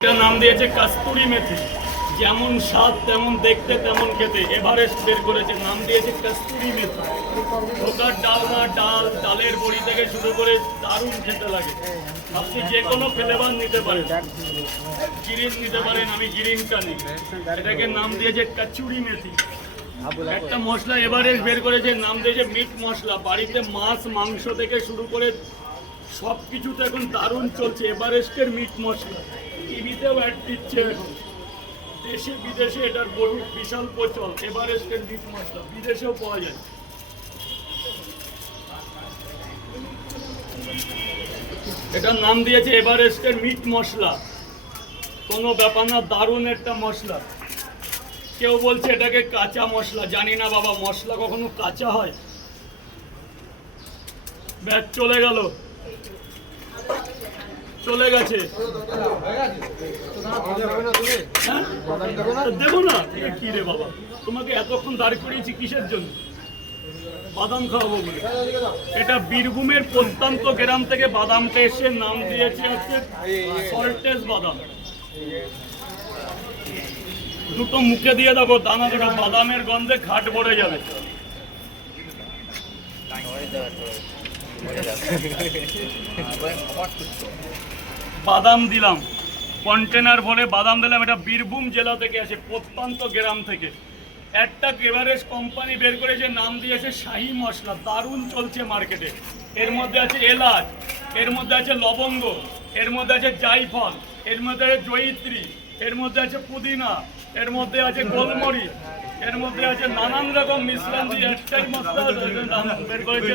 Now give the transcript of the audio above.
এটা নাম দিয়েছে কস্তুরি মেথি। যেমন স্বাদ তেমন দেখতে তেমন খেতে এভারেস্ট বের করেছে, নাম দিয়েছে কস্তুরি মেথি। ওটার ডালনা ডালের বড়ি থেকে শুরু করে দারুণ খেতে লাগে। আপনি যে কোনো ফ্লেভার নিতে পারেন, গ্রিন নিতে পারেন, আমি গ্রিনটা নিই। এটাকে নাম দিয়েছে কচুরি মেথি। একটা মশলা এভারেস্ট বের করেছে, নাম দিয়েছে মিট মশলা। বাড়িতে মাছ মাংস থেকে শুরু করে সব কিছুতে এখন দারুণ চলছে এভারেস্টের মিট মশলা। টিভিতেও অ্যাড দিচ্ছে এখন, দেশে বিদেশে এটার বহু বিশাল প্রচল। এভারেস্টের মিট মশলা বিদেশেও পাওয়া যায়। এটার নাম দিয়েছে এভারেস্টের মিট মশলা। কোনো ব্যাপার না, দারুণ একটা মশলা। কেউ বলছে এটাকে কাঁচা মশলা, জানি না বাবা, মশলা কখনো কাঁচা হয়? ব্যাগ চলে গেল, চলে গেছে। দেবো না কি রে বাবা, তোমাকে এতক্ষণ দাঁড় করিয়েছি কিসের জন্য? বাদাম খাওয়াবো বলে। এটা বীরভূমের প্রত্যন্ত গ্রাম থেকে বাদামটা এসে নাম দিয়েছে হচ্ছে সল্টেজ বাদাম। দুটো মুখে দিয়ে দেখো, দানা দুটো বাদামের গন্ধে খাট ভরে যাবে। বাদাম দিলাম, কন্টেনার ভরে বাদাম দিলাম। এটা বীরভূম জেলা থেকে আসে, প্রত্যন্ত গ্রাম থেকে। একটা এভারেস্ট কোম্পানি বের করেছে, নাম দিয়েছে শাহী মশলা। দারুণ চলছে মার্কেটে। এর মধ্যে আছে এলাচ, এর মধ্যে আছে লবঙ্গ, এর মধ্যে আছে জায়ফল, এর মধ্যে আছে জয়িত্রী, এর মধ্যে আছে পুদিনা, এর মধ্যে আছে গোলমরিচ, এর মধ্যে আছে নানান রকম মিশ্রণ দিয়ে একটাই মশলা বের করেছে।